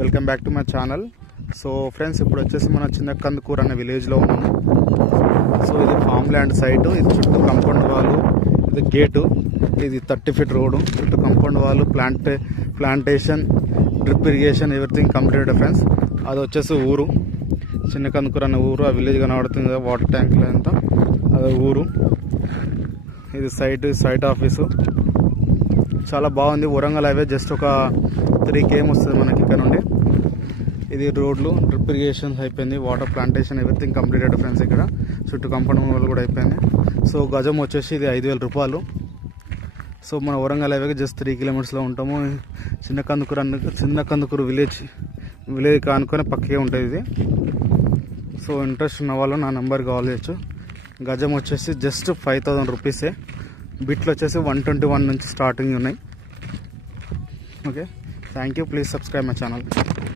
Welcome back to my channel. So friends, ఇప్పుడు వచ్చేసి మన చిన్న కందుకూరు అనే విలేజ్లో ఉన్నాము. సో ఇది ఫామ్ ల్యాండ్ సైట్. ఇది చుట్టూ కంపౌండ్ వాళ్ళు, ఇది గేటు, ఇది 30 ఫీట్ రోడ్డు, చుట్టూ కంపౌండ్ వాళ్ళు, plantation, drip irrigation, everything completed friends. అది వచ్చేసి ఊరు, చిన్న కందుకూరు అనే ఊరు. ఆ విలేజ్ కనబడుతుంది కదా, వాటర్ ట్యాంకులు అంతా, అది ఊరు. ఇది సైట్ ఆఫీసు. చాలా బాగుంది. వరంగల్ హైవే జస్ట్ ఒక 3 km వస్తుంది మనకి ఇక్కడ నుండి. ఇది రోడ్లు, డ్రిప్ ఇరిగేషన్ అయిపోయింది, water plantation, everything completed friends. ఇక్కడ చుట్టూ కంపౌండ్ వాళ్ళు కూడా అయిపోయింది. సో గజం వచ్చేసి ఇది 5,000 రూపాయలు. సో మన వరంగల్ హైవేకి జస్ట్ 3 kilometers ఉంటాము. చిన్న కందుకూరు విలేజ్ కానుకొని పక్కకే ఉంటుంది ఇది. సో ఇంట్రెస్ట్ ఉన్న వాళ్ళు నా నెంబర్ కాల్ చేయొచ్చు. గజం వచ్చేసి జస్ట్ 5,000 రూపీసే. బిట్లు వచ్చేసి 121 నుంచి స్టార్టింగ్ ఉన్నాయి. Okay, thank you. Please subscribe my channel.